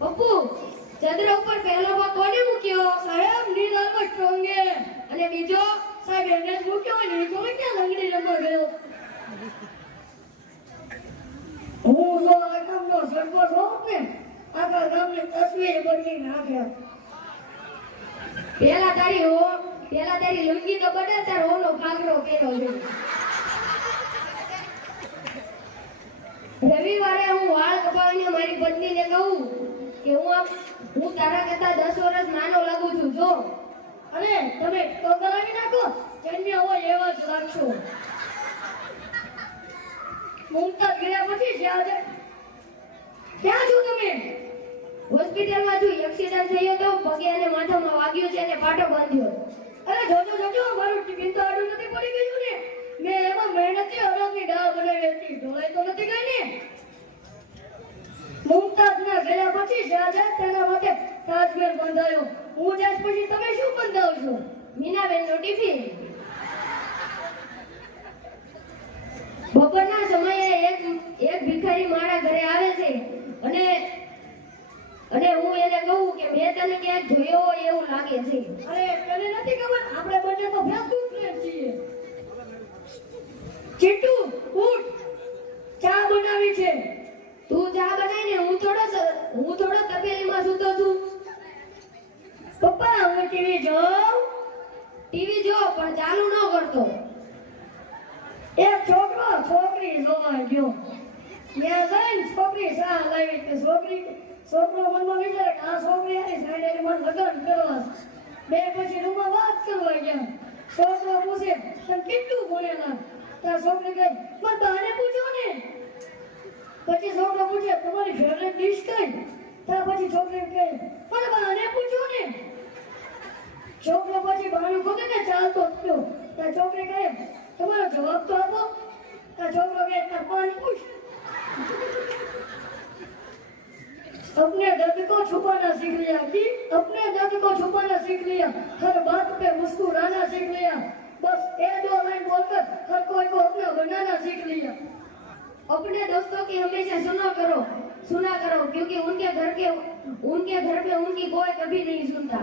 પપ્પુ ચંદ્ર ઉપર પહેલો ભાગ કોને મૂક્યો? સાહેબ નીલ આર્મસ્ટ્રોંગે. અને બીજો? સાહેબ એને જ મૂક્યો ને એ જોઈ ક્યાં લંગડી નંબર ગયો. હું જો આ ગામનો સરપંચ હોઉં ને આખા ગામની તસવીર બદલી નાખ્યા. પેલા તારી લુંગી તો બદલ તાર ઓલો ઘાઘરો પહેરો છે. રવિવારે હું વાળ કપાવીને મારી પત્નીને કહું કે હું તારા કરતા 10 વર્ષ નાનો લાગુ છું. જો અને તમે તો કરાવી નાખો કન્યા હોય એવા જ લાગશો. મુમતાઝ ગયા પછી ક્યાં છો તમે? હોસ્પિટલમાં છું. એક્સિડન્ટ થયો તો પગે અને માથામાં વાગ્યું છે અને પાટો બાંધ્યો. અરે જોજો મારું ટિફિન તો આડું નથી પડી ગયું ને. મેં એમાં મહેનતથી અલગની દાળ બનાવી હતી. ઢોળાઈ તો નથી ગઈ ને. મુમતાઝના ગયા પછી શાહજહાં તેના માટે તાજમહેલ બંધાયો. હું જાય પછી તમે શું બંધાવશો? મીનાબેનનું ટિફિન. બપોરના સમયે એક ભિખારી મારા ઘરે આવે છે અને હું એને કહું કે મેં તને ક્યાંક જોયો હોય એવું લાગે છે. અરે તને નથી ખબર આપણે બંને તો ફેસબુક ફ્રેન્ડ છીએ. ચીટુ ઉઠ, ચા બનાવી છે. તું ચા બનાવીને હું થોડો તપેલીમાં સૂતો છું. પપ્પા હું ટીવી જોઉં. ટીવી જો પણ ચાલુ ન કરતો. એક છોકરો છોકરી જોવા ગયો. ત્યાં જઈને છોકરી શા લાવી કે છોકરો મનમાં વિચારે કે આ છોકરી આવી સાઈડે મને લગ્ન કરવા. બે પછી રૂમમાં વાત કરવા ગયા. છોકરો પૂછે તને કેટલું ભણેલા? ત્યાં છોકરી કહે મને બાને પૂછો ને. પછી છોકરો પૂછે તમારી ફેવરેટ ડિશ કઈ? ત્યાં પછી છોકરી કહે મને બાને પૂછો ને. છોકરો પછી બાનું ખોદે ને ચાલતો થયો. ત્યાં છોકરી કહે તમારો જવાબ તો આપો. ત્યાં છોકરો કહે તાર બાને પૂછ. अपने दर्द को छुपाना सीख लिया कि अपने दर्द को छुपाना सीख लिया, हर बात पे मुस्कुराना सीख लिया, बस ये दो लाइन बोलकर हर कोई को अपना बनाना सीख लिया. अपने दोस्तों की हमेशा सुना करो क्योंकि उनके घर पे उनकी कोई कभी नहीं सुनता.